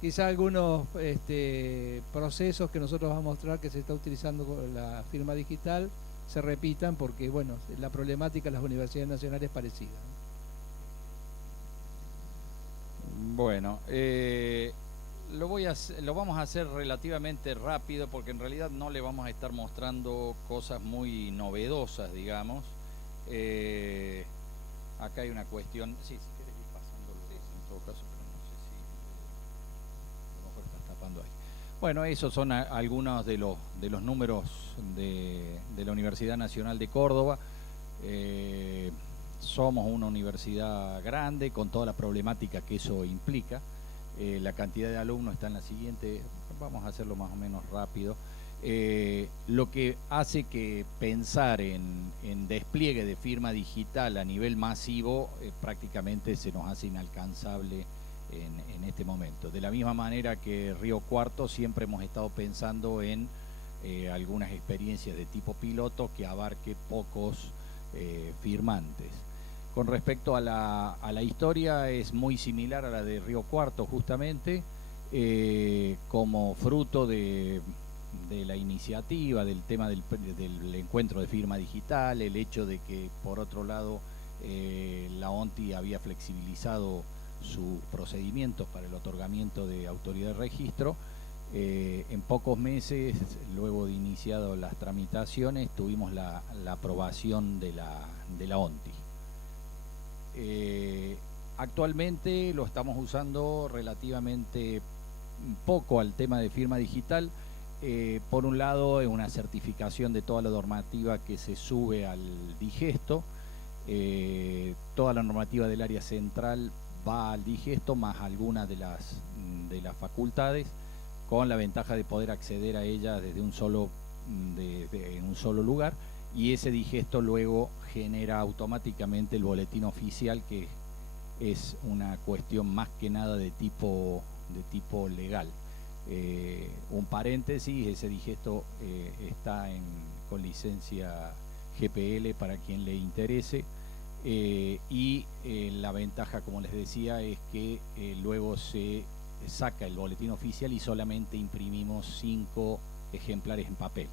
quizá algunos procesos que nosotros vamos a mostrar que se está utilizando con la firma digital se repitan porque, bueno, la problemática de las universidades nacionales es parecida, ¿no? Bueno, lo vamos a hacer relativamente rápido porque en realidad no le vamos a estar mostrando cosas muy novedosas, digamos. Eh, Acá hay una cuestión, sí, si quieres ir pasándolo en todo caso, pero no sé si a lo mejor estás tapando ahí. Bueno, esos son algunos de los números de la Universidad Nacional de Córdoba. Eh, Somos una universidad grande con toda la problemática que eso implica. La cantidad de alumnos está en la siguiente, vamos a hacerlo más o menos rápido. Lo que hace que pensar en despliegue de firma digital a nivel masivo prácticamente se nos hace inalcanzable en este momento. De la misma manera que Río Cuarto siempre hemos estado pensando en algunas experiencias de tipo piloto que abarque pocos firmantes. Con respecto a la historia, es muy similar a la de Río Cuarto, justamente, como fruto de la iniciativa, del tema del encuentro de firma digital, el hecho de que, por otro lado, la ONTI había flexibilizado sus procedimientos para el otorgamiento de autoridad de registro. En pocos meses, luego de iniciado las tramitaciones, tuvimos la aprobación de la ONTI. Actualmente lo estamos usando relativamente poco al tema de firma digital. Por un lado, es una certificación de toda la normativa que se sube al digesto. Toda la normativa del área central va al digesto, más algunas de las facultades, con la ventaja de poder acceder a ella desde un solo, en un solo lugar, y ese digesto luego genera automáticamente el boletín oficial, que es una cuestión más que nada de tipo legal. Un paréntesis, ese digesto está con licencia GPL para quien le interese, y la ventaja, como les decía, es que luego se saca el boletín oficial y solamente imprimimos 5 ejemplares en papel.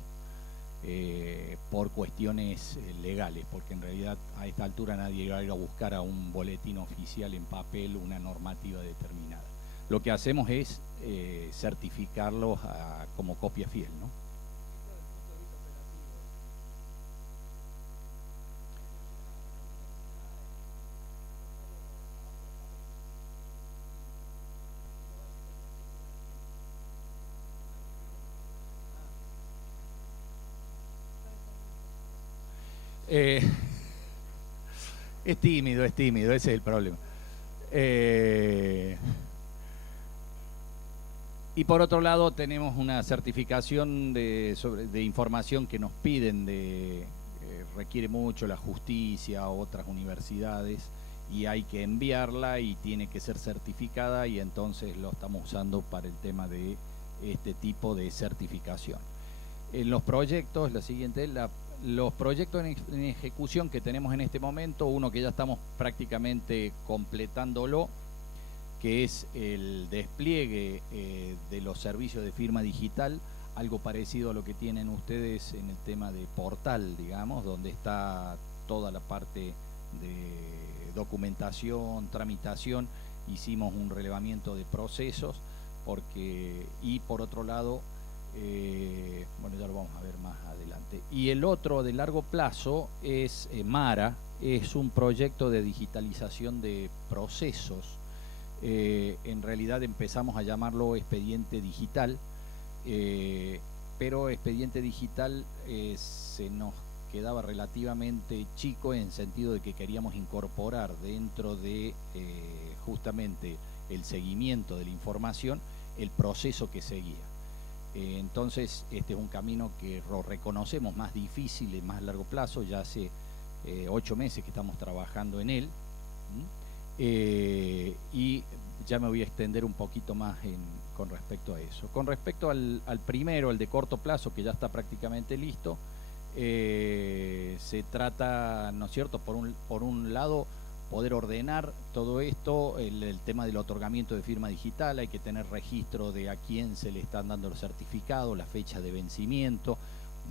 Por cuestiones legales, porque en realidad a esta altura nadie va a ir a buscar a un boletín oficial en papel una normativa determinada. Lo que hacemos es certificarlos como copia fiel, ¿no? Eh, es tímido, ese es el problema. Y por otro lado tenemos una certificación de información que nos piden, requiere mucho la justicia o otras universidades, y hay que enviarla y tiene que ser certificada, y entonces lo estamos usando para el tema de este tipo de certificación. En los proyectos, la siguiente, los proyectos en ejecución que tenemos en este momento, uno que ya estamos prácticamente completándolo, que es el despliegue de los servicios de firma digital, algo parecido a lo que tienen ustedes en el tema de portal, digamos, donde está toda la parte de documentación, tramitación. Hicimos un relevamiento de procesos, y por otro lado, bueno, ya lo vamos a ver más adelante. Y el otro de largo plazo es MARA, es un proyecto de digitalización de procesos. En realidad empezamos a llamarlo expediente digital, pero expediente digital se nos quedaba relativamente chico, en el sentido de que queríamos incorporar dentro de justamente el seguimiento de la información el proceso que seguía. Entonces este es un camino que lo reconocemos más difícil y más a largo plazo. Ya hace 8 meses que estamos trabajando en él. Y ya me voy a extender un poquito más con respecto a eso. Con respecto al primero, el de corto plazo, que ya está prácticamente listo, se trata, ¿no es cierto?, por un lado, poder ordenar todo esto, el tema del otorgamiento de firma digital, hay que tener registro de a quién se le están dando los certificados, la fecha de vencimiento,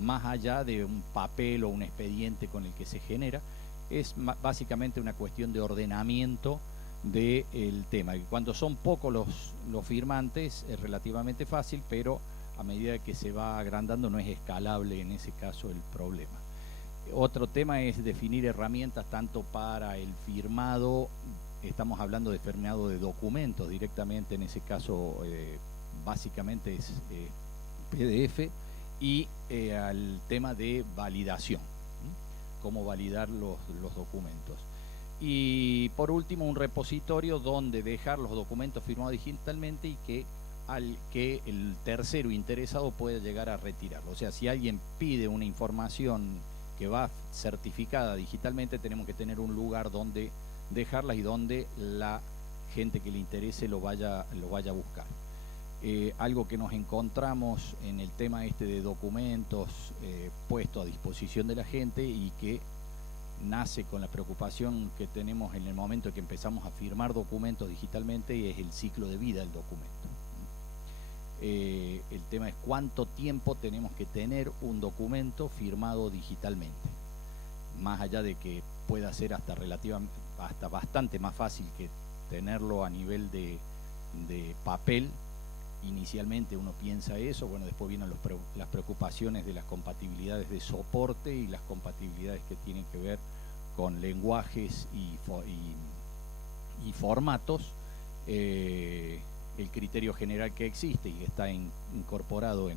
más allá de un papel o un expediente con el que se genera, es básicamente una cuestión de ordenamiento del tema. Cuando son pocos los firmantes es relativamente fácil, pero a medida que se va agrandando no es escalable en ese caso el problema. Otro tema es definir herramientas tanto para el firmado, estamos hablando de firmado de documentos directamente, en ese caso básicamente es PDF, y al tema de validación, cómo validar los documentos. Y por último, un repositorio donde dejar los documentos firmados digitalmente y que el tercero interesado pueda llegar a retirarlo. O sea, si alguien pide una información que va certificada digitalmente, tenemos que tener un lugar donde dejarlas y donde la gente que le interese lo vaya a buscar. Algo que nos encontramos en el tema este de documentos puestos a disposición de la gente y que nace con la preocupación que tenemos en el momento en que empezamos a firmar documentos digitalmente, y es el ciclo de vida del documento. El tema es cuánto tiempo tenemos que tener un documento firmado digitalmente, más allá de que pueda ser hasta bastante más fácil que tenerlo a nivel de papel. Inicialmente uno piensa eso, bueno, después vienen las preocupaciones de las compatibilidades de soporte y las compatibilidades que tienen que ver con lenguajes y formatos. El criterio general que existe y que está incorporado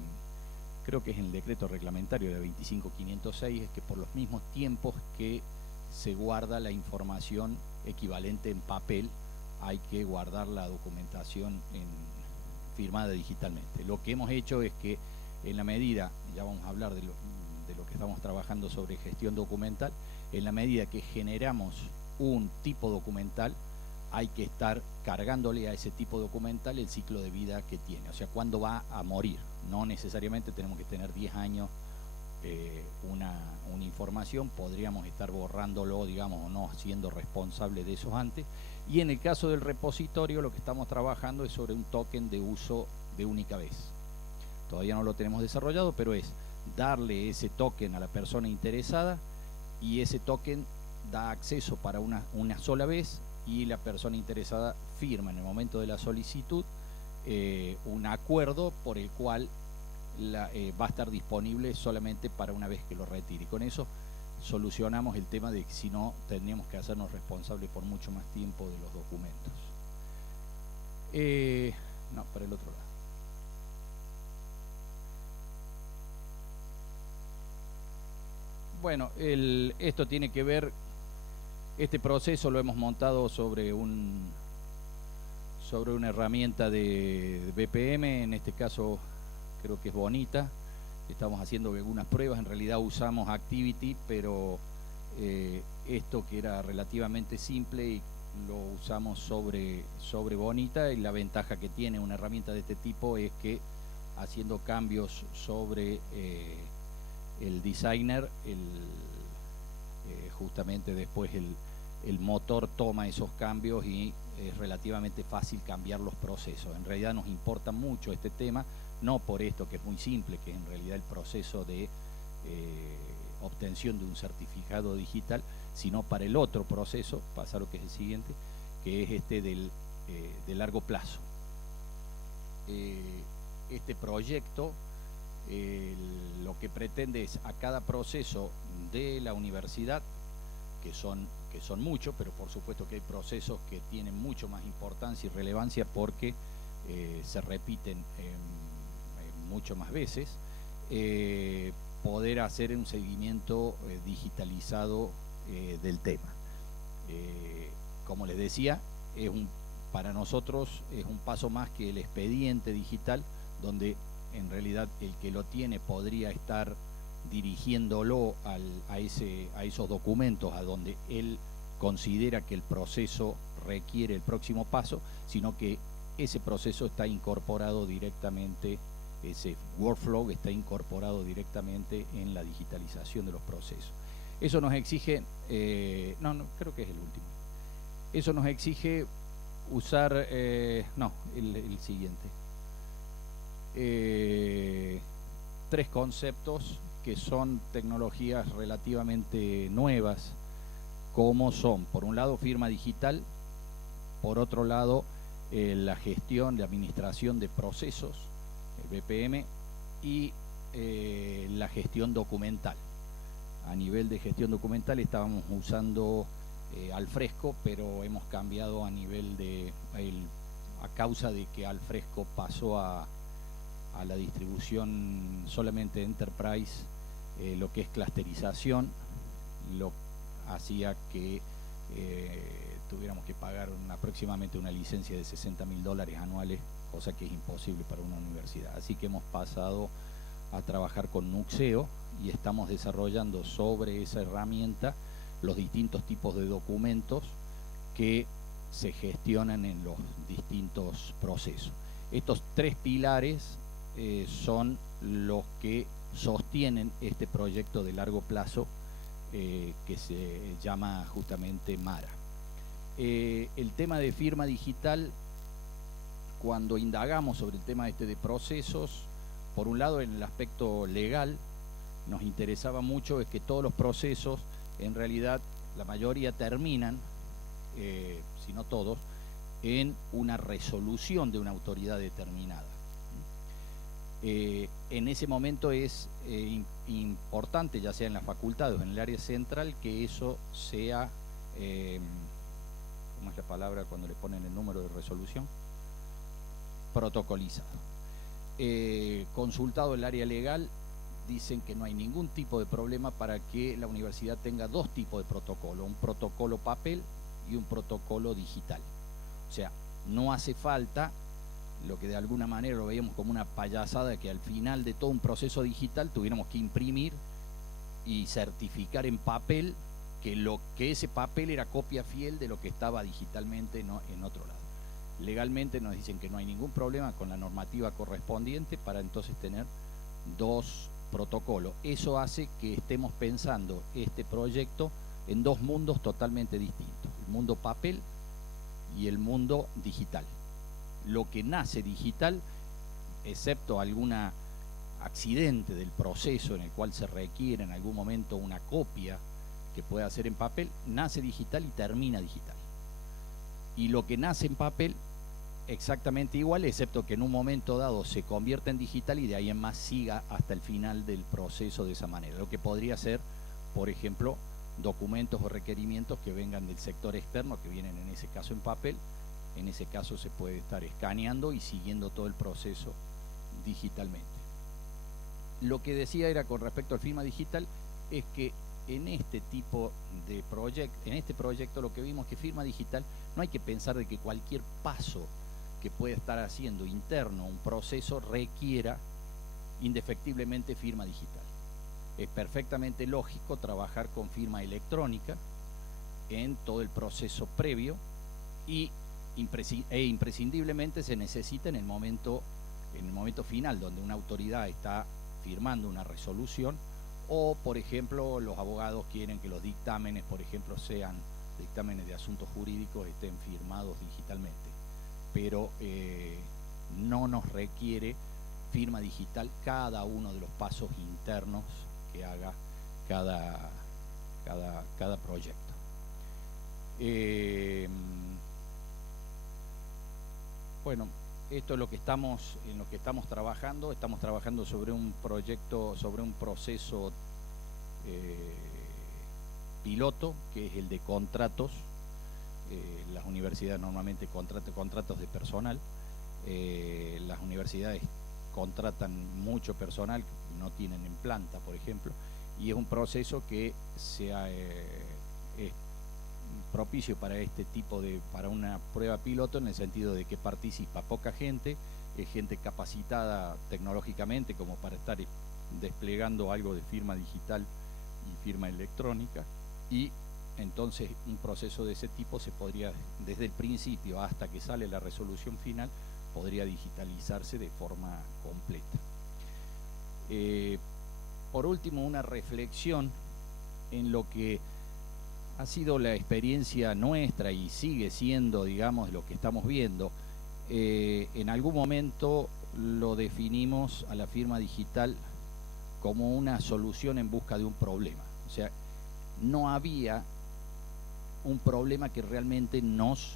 creo que es en el decreto reglamentario de 25506, es que por los mismos tiempos que se guarda la información equivalente en papel, hay que guardar la documentación firmada digitalmente. Lo que hemos hecho es que en la medida, ya vamos a hablar de lo que estamos trabajando sobre gestión documental, en la medida que generamos un tipo documental, hay que estar cargándole a ese tipo documental el ciclo de vida que tiene, o sea, cuándo va a morir. No necesariamente tenemos que tener 10 años una información, podríamos estar borrándolo, digamos, o no siendo responsable de eso antes. Y en el caso del repositorio, lo que estamos trabajando es sobre un token de uso de única vez. Todavía no lo tenemos desarrollado, pero es darle ese token a la persona interesada, y ese token da acceso para una sola vez, y la persona interesada firma en el momento de la solicitud un acuerdo por el cual va a estar disponible solamente para una vez que lo retire. Y con eso solucionamos el tema de que si no, tendríamos que hacernos responsables por mucho más tiempo de los documentos. No, para el otro lado. Bueno, esto tiene que ver, este proceso lo hemos montado sobre una herramienta de BPM, en este caso creo que es Bonita. Estamos haciendo algunas pruebas, en realidad usamos Activity, pero esto que era relativamente simple y lo usamos sobre Bonita, y la ventaja que tiene una herramienta de este tipo es que haciendo cambios sobre el designer, justamente después el motor toma esos cambios y es relativamente fácil cambiar los procesos. En realidad nos importa mucho este tema, no por esto que es muy simple, que es en realidad el proceso de obtención de un certificado digital, sino para el otro proceso, pasa lo que es el siguiente, que es este de largo plazo. Este proyecto lo que pretende es a cada proceso de la universidad, que son muchos, pero por supuesto que hay procesos que tienen mucho más importancia y relevancia porque se repiten mucho más veces, poder hacer un seguimiento digitalizado del tema. Como les decía, para nosotros es un paso más que el expediente digital, donde en realidad el que lo tiene podría estar dirigiéndolo a esos documentos a donde él considera que el proceso requiere el próximo paso, sino que ese proceso está incorporado directamente, ese workflow está incorporado directamente en la digitalización de los procesos. Eso nos exige, creo que es el último. Eso nos exige usar, no, el siguiente. 3 conceptos que son tecnologías relativamente nuevas, como son, por un lado, firma digital, por otro lado, la gestión, la administración de procesos, el BPM, y la gestión documental. A nivel de gestión documental estábamos usando Alfresco, pero hemos cambiado a nivel de, a causa de que Alfresco pasó a la distribución solamente Enterprise, lo que es clusterización, lo hacía que tuviéramos que pagar aproximadamente una licencia de $60.000 anuales, cosa que es imposible para una universidad. Así que hemos pasado a trabajar con Nuxeo y estamos desarrollando sobre esa herramienta los distintos tipos de documentos que se gestionan en los distintos procesos. Estos 3 pilares son los que sostienen este proyecto de largo plazo que se llama justamente MARA. El tema de firma digital, cuando indagamos sobre el tema de procesos, por un lado en el aspecto legal, nos interesaba mucho es que todos los procesos, en realidad la mayoría terminan, si no todos, en una resolución de una autoridad determinada. En ese momento es importante, ya sea en la facultad o en el área central, que eso sea, ¿cómo es la palabra cuando le ponen el número de resolución? Protocolizado. Consultado el área legal, dicen que no hay ningún tipo de problema para que la universidad tenga 2 tipos de protocolo, un protocolo papel y un protocolo digital. O sea, no hace falta, lo que de alguna manera lo veíamos como una payasada, que al final de todo un proceso digital tuviéramos que imprimir y certificar en papel que ese papel era copia fiel de lo que estaba digitalmente en otro lado. Legalmente nos dicen que no hay ningún problema con la normativa correspondiente para entonces tener 2 protocolos. Eso hace que estemos pensando este proyecto en 2 mundos totalmente distintos, el mundo papel y el mundo digital. Lo que nace digital, excepto algún accidente del proceso en el cual se requiere en algún momento una copia que pueda hacer en papel, nace digital y termina digital. Y lo que nace en papel, exactamente igual, excepto que en un momento dado se convierta en digital y de ahí en más siga hasta el final del proceso de esa manera. Lo que podría ser, por ejemplo, documentos o requerimientos que vengan del sector externo, que vienen en ese caso en papel. En ese caso se puede estar escaneando y siguiendo todo el proceso digitalmente. Lo que decía era con respecto al firma digital, es que en este tipo de proyecto, en este proyecto lo que vimos es que firma digital no hay que pensar de que cualquier paso que puede estar haciendo interno un proceso requiera indefectiblemente firma digital. Es perfectamente lógico trabajar con firma electrónica en todo el proceso previo e imprescindiblemente se necesita en el momento final, donde una autoridad está firmando una resolución, o por ejemplo los abogados quieren que los dictámenes, por ejemplo, sean dictámenes de asuntos jurídicos, estén firmados digitalmente, pero no nos requiere firma digital cada uno de los pasos internos que haga cada proyecto. Bueno, esto es lo que estamos trabajando. Estamos trabajando sobre un proyecto, sobre un proceso piloto, que es el de contratos. Las universidades normalmente contratos de personal. Las universidades contratan mucho personal, no tienen en planta, por ejemplo, y es un proceso que es propicio para este tipo para una prueba piloto, en el sentido de que participa poca gente, es gente capacitada tecnológicamente como para estar desplegando algo de firma digital y firma electrónica, y entonces un proceso de ese tipo se podría, desde el principio hasta que sale la resolución final, podría digitalizarse de forma completa. Por último, una reflexión en lo que ha sido la experiencia nuestra y sigue siendo, digamos, lo que estamos viendo. En algún momento lo definimos a la firma digital como una solución en busca de un problema. O sea, no había un problema que realmente nos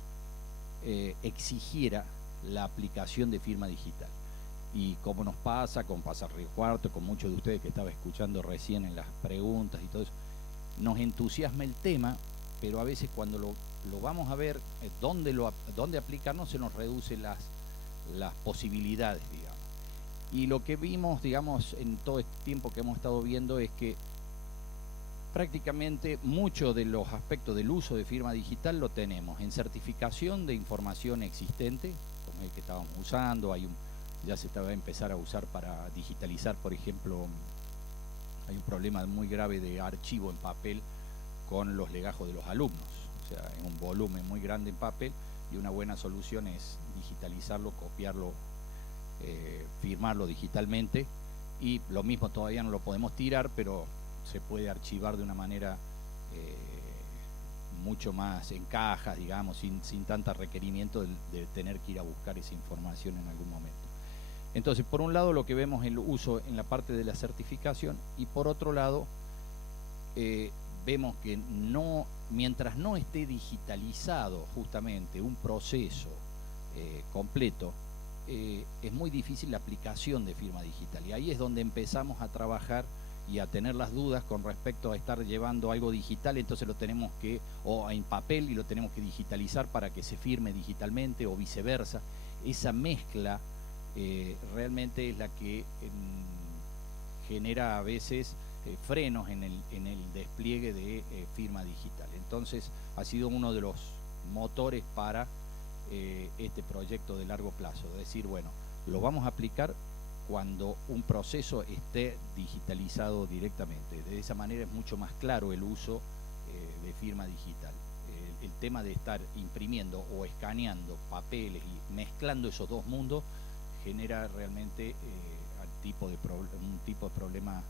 exigiera la aplicación de firma digital. Y como nos pasa, como pasa Río Cuarto, con muchos de ustedes que estaba escuchando recién en las preguntas y todo eso, nos entusiasma el tema, pero a veces cuando lo vamos a ver dónde aplicarnos, se nos reducen las posibilidades, digamos. Y lo que vimos, digamos, en todo este tiempo que hemos estado viendo es que prácticamente muchos de los aspectos del uso de firma digital lo tenemos en certificación de información existente, como el que estábamos usando. Ya se va a empezar a usar para digitalizar, por ejemplo, hay un problema muy grave de archivo en papel con los legajos de los alumnos, o sea, en un volumen muy grande en papel, y una buena solución es digitalizarlo, copiarlo, firmarlo digitalmente, y lo mismo todavía no lo podemos tirar, pero se puede archivar de una manera mucho más en cajas, digamos, sin tanto requerimiento de tener que ir a buscar esa información en algún momento. Entonces, por un lado lo que vemos el uso en la parte de la certificación, y por otro lado vemos que mientras no esté digitalizado justamente un proceso completo, es muy difícil la aplicación de firma digital, y ahí es donde empezamos a trabajar y a tener las dudas con respecto a estar llevando algo digital. Entonces lo tenemos o en papel, y lo tenemos que digitalizar para que se firme digitalmente, o viceversa. Esa mezcla realmente es la que genera a veces frenos en el despliegue de firma digital. Entonces ha sido uno de los motores para este proyecto de largo plazo, es decir, bueno, lo vamos a aplicar cuando un proceso esté digitalizado directamente. De esa manera es mucho más claro el uso de firma digital. El tema de estar imprimiendo o escaneando papeles y mezclando esos dos mundos genera realmente un tipo de problema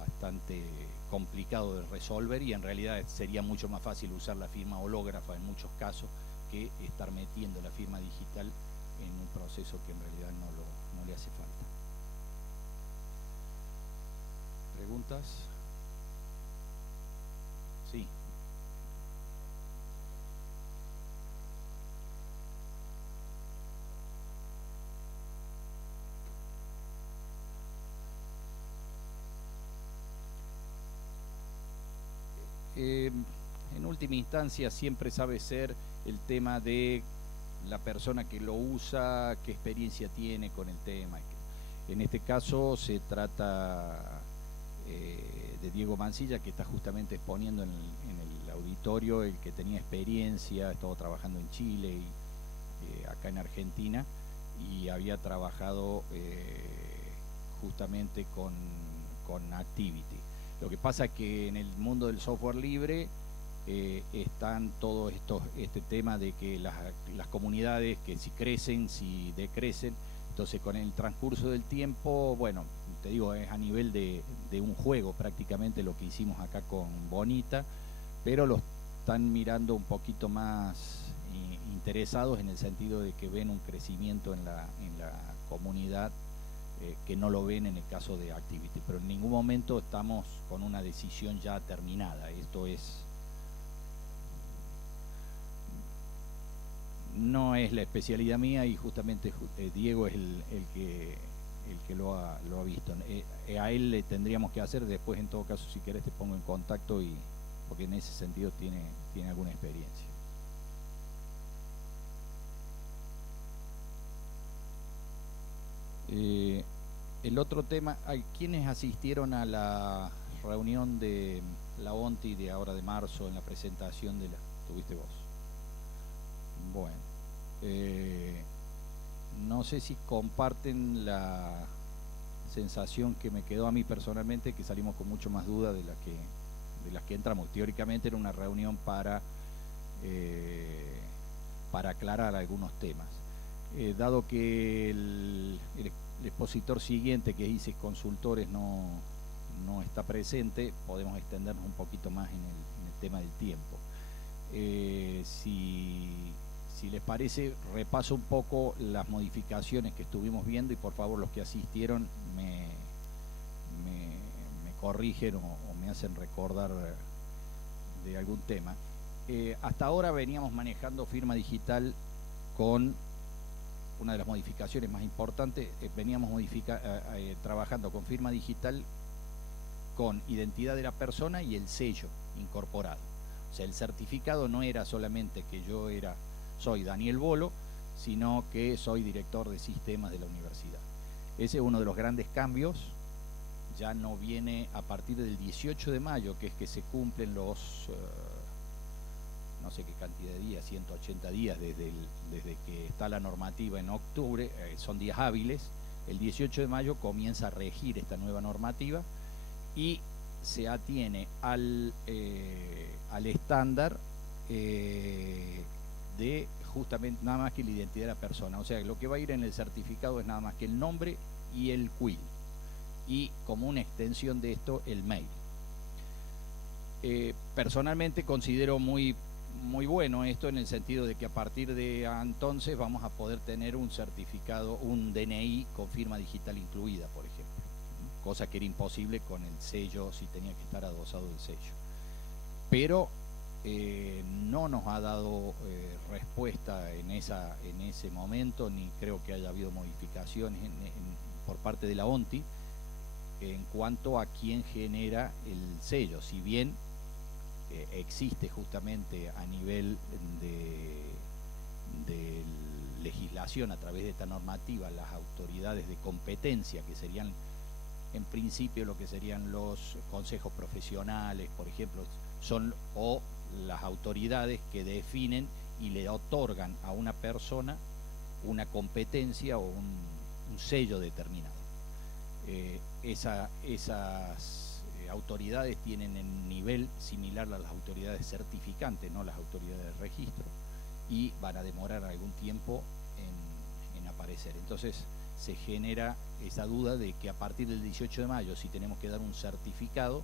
bastante complicado de resolver, y en realidad sería mucho más fácil usar la firma hológrafa en muchos casos que estar metiendo la firma digital en un proceso que en realidad no le hace falta. ¿Preguntas? Sí. En última instancia siempre sabe ser el tema de la persona que lo usa, qué experiencia tiene con el tema. En este caso se trata de Diego Mancilla, que está justamente exponiendo en el auditorio, el que tenía experiencia, estuvo trabajando en Chile y acá en Argentina, y había trabajado justamente con Activity. Lo que pasa es que en el mundo del software libre están todos este tema de que las comunidades, que si crecen, si decrecen. Entonces, con el transcurso del tiempo, bueno, te digo, es a nivel de un juego prácticamente lo que hicimos acá con Bonita, pero lo están mirando un poquito más interesados, en el sentido de que ven un crecimiento en la comunidad que no lo ven en el caso de Activity. Pero en ningún momento estamos con una decisión ya terminada. Esto no es la especialidad mía, y justamente Diego es el que lo ha visto. A él le tendríamos que hacer, después en todo caso si querés te pongo en contacto, porque en ese sentido tiene alguna experiencia. El otro tema, ¿quiénes asistieron a la reunión de la ONTI de ahora de marzo, en la presentación tuviste vos? Bueno, no sé si comparten la sensación que me quedó a mí personalmente, que salimos con mucho más dudas de las que entramos. Teóricamente era una reunión para aclarar algunos temas. Dado que el expositor siguiente, que dice consultores, no no está presente, podemos extendernos un poquito más en el tema del tiempo. Si les parece, repaso un poco las modificaciones que estuvimos viendo y por favor los que asistieron me corrigen o me hacen recordar de algún tema. Hasta ahora veníamos manejando firma digital con una de las modificaciones más importantes, veníamos trabajando con firma digital con identidad de la persona y el sello incorporado. O sea, el certificado no era solamente que yo soy Daniel Bolo, sino que soy director de sistemas de la universidad. Ese es uno de los grandes cambios. Ya no viene a partir del 18 de mayo, que es que se cumplen los, no sé qué cantidad de días, 180 días desde que está la normativa en octubre, son días hábiles. El 18 de mayo comienza a regir esta nueva normativa y se atiene al estándar de justamente nada más que la identidad de la persona. O sea, lo que va a ir en el certificado es nada más que el nombre y el CUIL. Y como una extensión de esto, el mail. Personalmente considero muy bueno esto en el sentido de que a partir de entonces vamos a poder tener un certificado, un DNI con firma digital incluida, por ejemplo. Cosa que era imposible con el sello, si tenía que estar adosado el sello. Pero no nos ha dado respuesta en ese momento, ni creo que haya habido modificaciones por parte de la ONTI en cuanto a quién genera el sello, si bien existe justamente a nivel de legislación a través de esta normativa las autoridades de competencia, que serían en principio lo que serían los consejos profesionales, por ejemplo, o las autoridades que definen y le otorgan a una persona una competencia o un sello determinado. Esas autoridades tienen el nivel similar a las autoridades certificantes, no las autoridades de registro, y van a demorar algún tiempo en aparecer. Entonces se genera esa duda de que a partir del 18 de mayo, si tenemos que dar un certificado,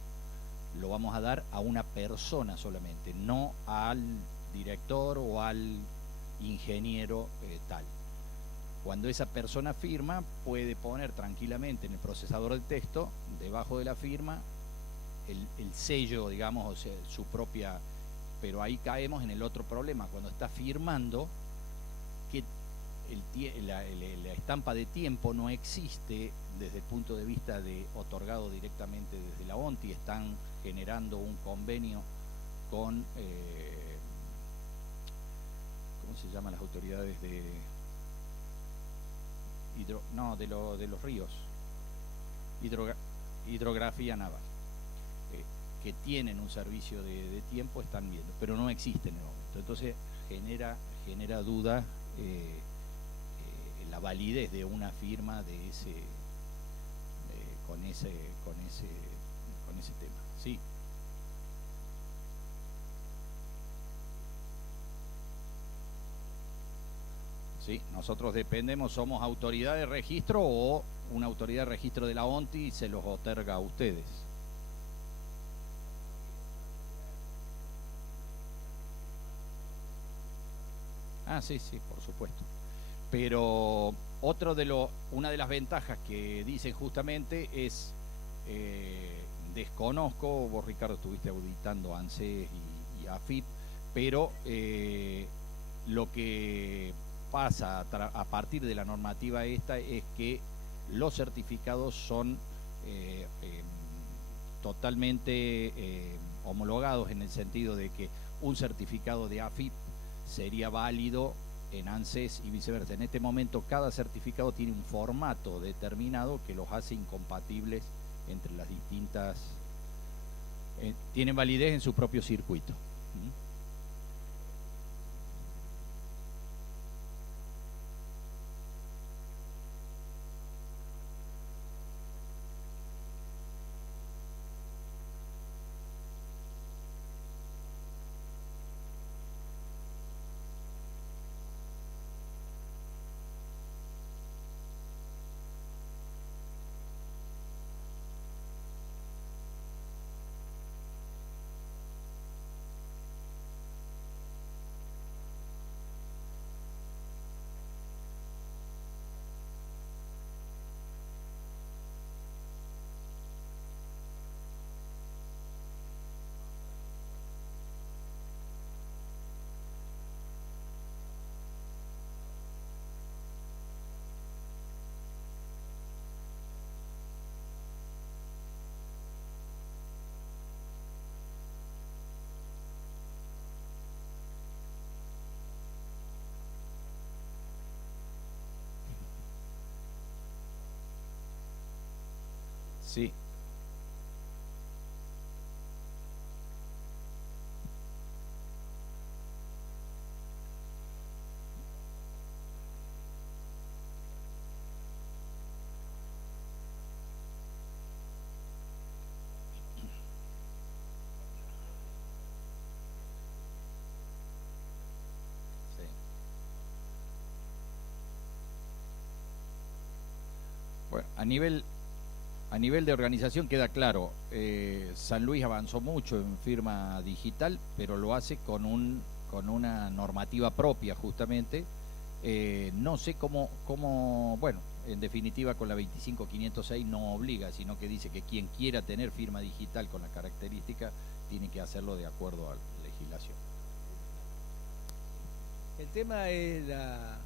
lo vamos a dar a una persona solamente, no al director o al ingeniero tal. Cuando esa persona firma, puede poner tranquilamente en el procesador de texto, debajo de la firma, el sello, digamos, o sea, su propia... Pero ahí caemos en el otro problema, cuando está firmando, que la estampa de tiempo no existe desde el punto de vista de otorgado directamente desde la ONTI. Están generando un convenio con, ¿cómo se llaman las autoridades de los ríos? Hidrografía naval, que tienen un servicio de tiempo, están viendo, pero no existe en el momento. Entonces genera duda la validez de una firma de con ese tema. Sí. Sí, nosotros dependemos, somos autoridad de registro o una autoridad de registro de la ONTI y se los otorga a ustedes. Ah, sí, por supuesto. Pero una de las ventajas que dicen justamente es, desconozco, vos Ricardo estuviste auditando ANSES y AFIP, pero lo que pasa a partir de la normativa esta es que los certificados son totalmente homologados, en el sentido de que un certificado de AFIP sería válido en ANSES y viceversa. En este momento cada certificado tiene un formato determinado que los hace incompatibles entre las distintas... tienen validez en su propio circuito. Sí. Sí. Bueno, a nivel de organización queda claro, San Luis avanzó mucho en firma digital, pero lo hace con una normativa propia justamente. No sé bueno, en definitiva con la 25506 no obliga, sino que dice que quien quiera tener firma digital con la característica tiene que hacerlo de acuerdo a la legislación. El tema es la...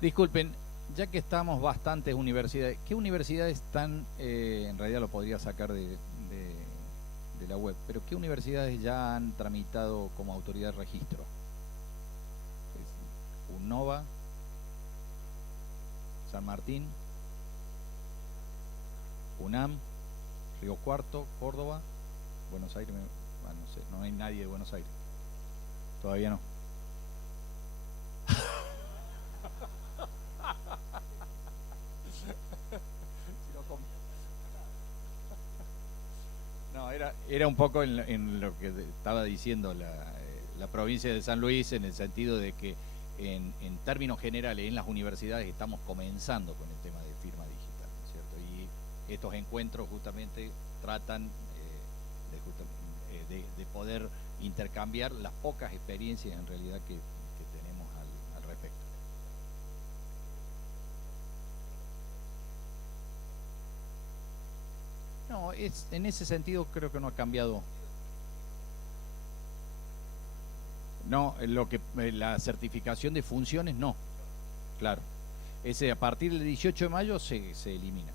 Disculpen, ya que estamos bastantes universidades, ¿qué universidades están, en realidad lo podría sacar de la web, pero qué universidades ya han tramitado como autoridad de registro? UNOVA, San Martín, UNAM, Río Cuarto, Córdoba, Buenos Aires, no sé, no hay nadie de Buenos Aires. Todavía no. No, era un poco en lo que estaba diciendo la provincia de San Luis, en el sentido de que en términos generales en las universidades estamos comenzando con el tema de firma digital, ¿no es cierto? Y estos encuentros justamente tratan de poder intercambiar las pocas experiencias en realidad que tenemos al respecto. No, en ese sentido creo que no ha cambiado. No, la certificación de funciones no, claro. Ese a partir del 18 de mayo se elimina.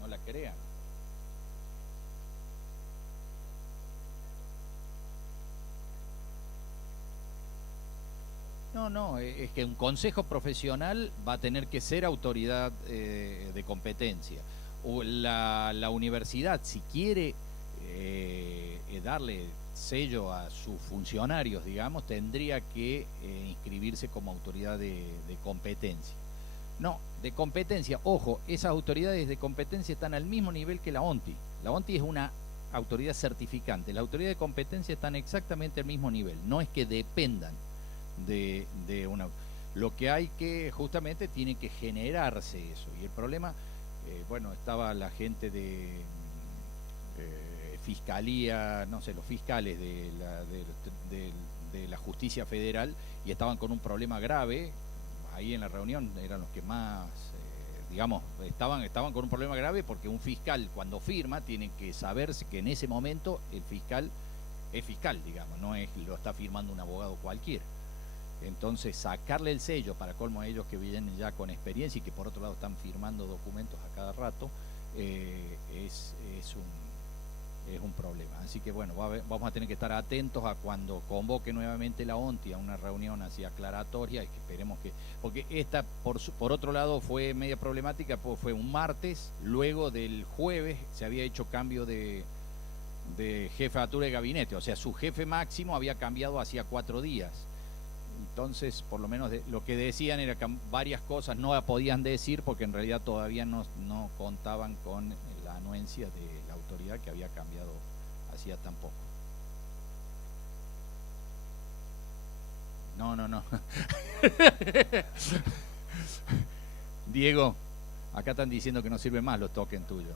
No la crean. No, es que un consejo profesional va a tener que ser autoridad de competencia. O la universidad, si quiere darle sello a sus funcionarios, digamos, tendría que inscribirse como autoridad de competencia. No, de competencia, ojo, esas autoridades de competencia están al mismo nivel que la ONTI. La ONTI es una autoridad certificante, las autoridades de competencia están exactamente al mismo nivel, no es que dependan de una. Lo que hay que, justamente, tiene que generarse eso. Y el problema, bueno, estaba la gente de fiscalía, no sé, los fiscales de la justicia federal, y estaban con un problema grave. Ahí en la reunión eran los que más, digamos, estaban con un problema grave, porque un fiscal cuando firma tiene que saberse que en ese momento el fiscal es fiscal, digamos, no es lo está firmando un abogado cualquiera. Entonces, sacarle el sello, para colmo a ellos que vienen ya con experiencia y que por otro lado están firmando documentos a cada rato, es un problema. Así que bueno, vamos a tener que estar atentos a cuando convoque nuevamente la ONTI a una reunión así aclaratoria, y que esperemos que, porque esta por otro lado fue media problemática, pues fue un martes, luego del jueves se había hecho cambio de jefatura de gabinete, o sea, su jefe máximo había cambiado hacía 4 días. Entonces, por lo menos lo que decían era que varias cosas no la podían decir, porque en realidad todavía no contaban con la anuencia de la autoridad que había cambiado hacía tan poco. No. Diego, acá están diciendo que no sirve más los tokens tuyos.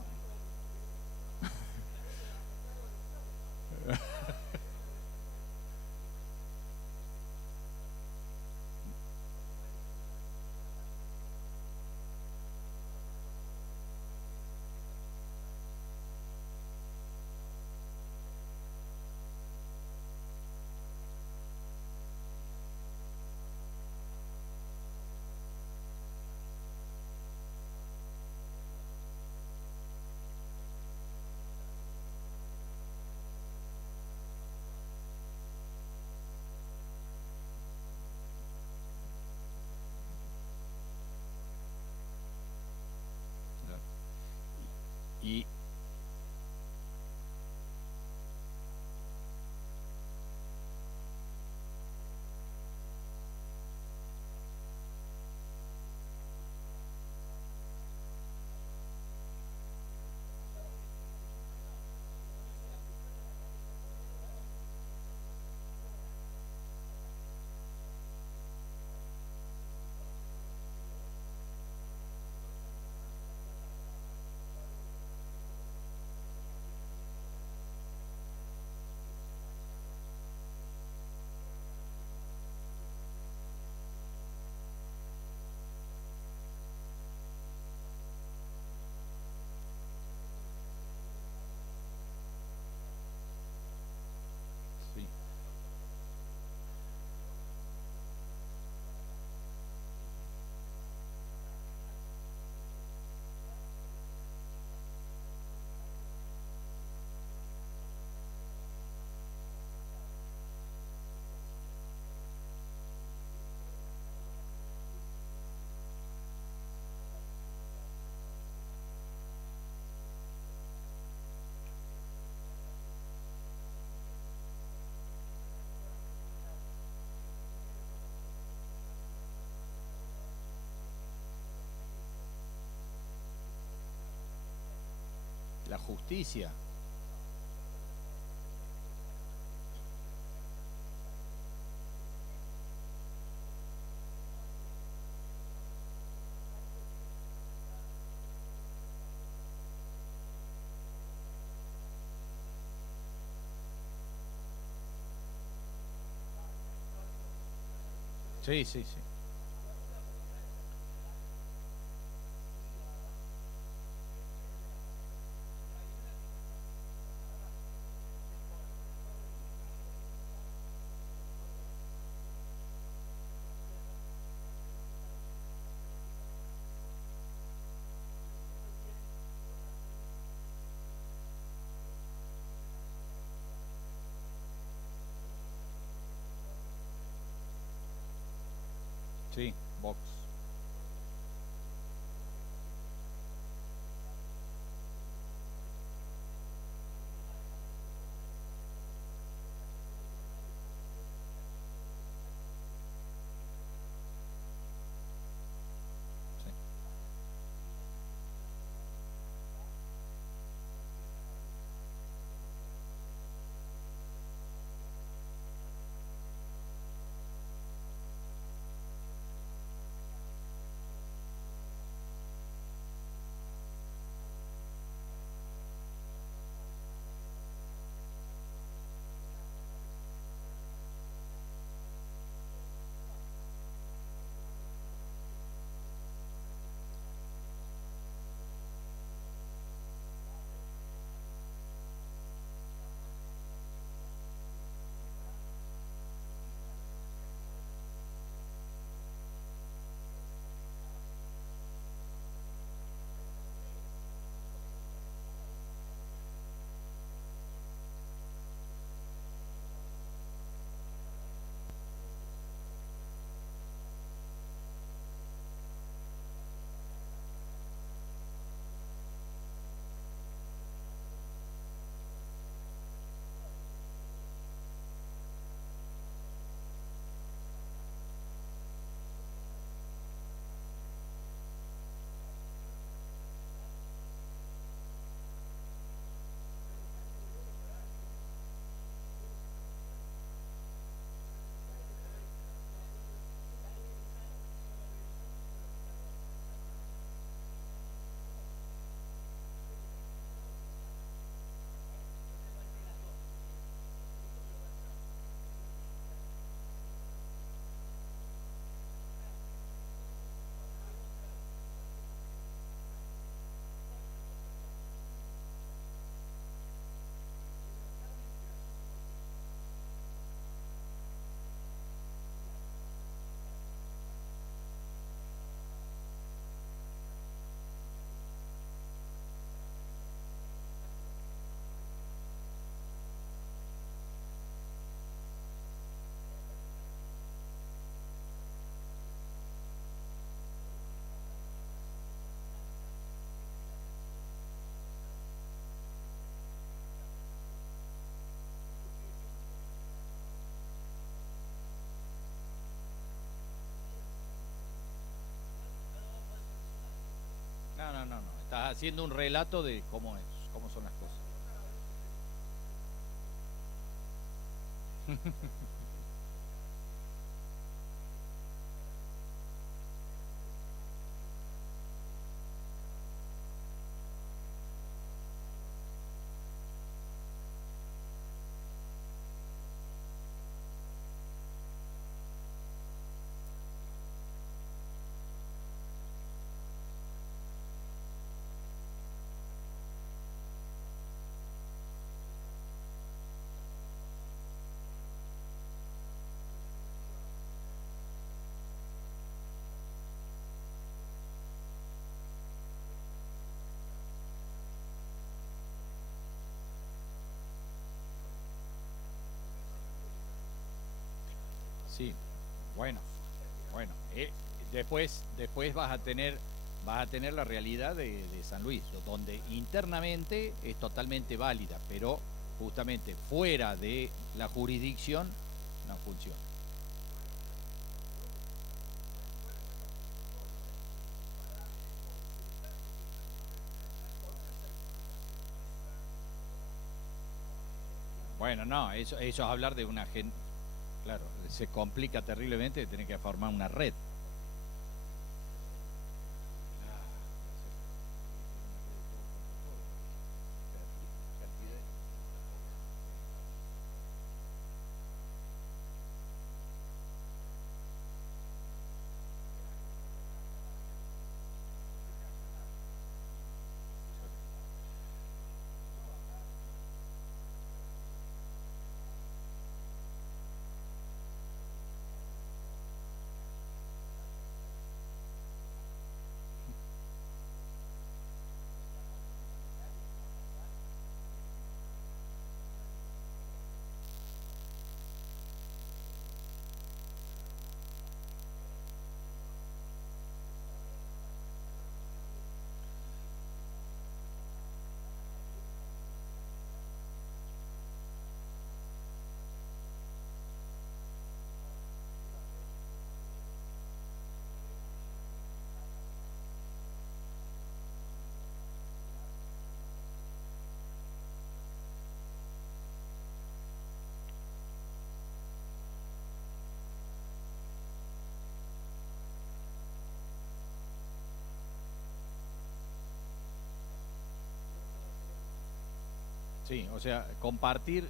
justicia. Sí, sí, sí. Sí, Vox. Sí. No, no, no, no. Estás haciendo un relato de cómo es, cómo son las cosas. Sí, bueno, bueno. Después vas a tener la realidad de San Luis, donde internamente es totalmente válida, pero justamente fuera de la jurisdicción no funciona. Bueno, no, eso es hablar de una gente. Claro, se complica terriblemente, tiene que formar una red. Sí, o sea, compartir,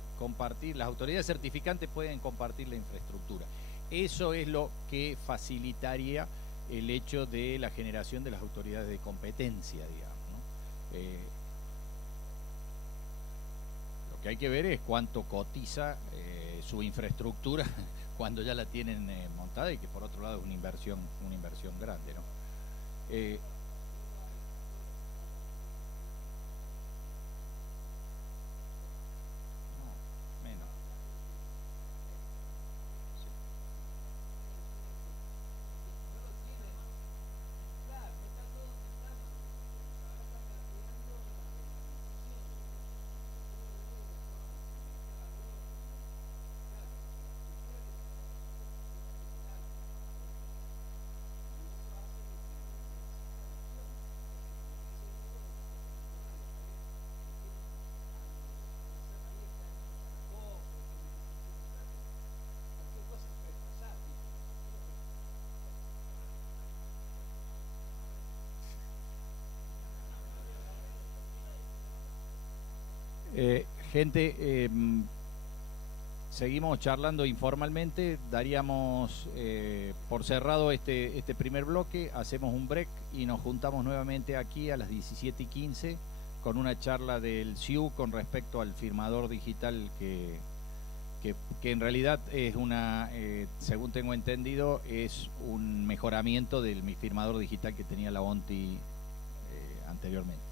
las autoridades certificantes pueden compartir la infraestructura. Eso es lo que facilitaría el hecho de la generación de las autoridades de competencia, digamos, ¿no? Lo que hay que ver es cuánto cotiza su infraestructura cuando ya la tienen montada, y que por otro lado es una inversión grande, ¿no? Menos. Sí. Gente, seguimos charlando informalmente, daríamos por cerrado este primer bloque, hacemos un break y nos juntamos nuevamente aquí a las 17:15 con una charla del CIU con respecto al firmador digital que en realidad es según tengo entendido, es un mejoramiento del firmador digital que tenía la ONTI anteriormente.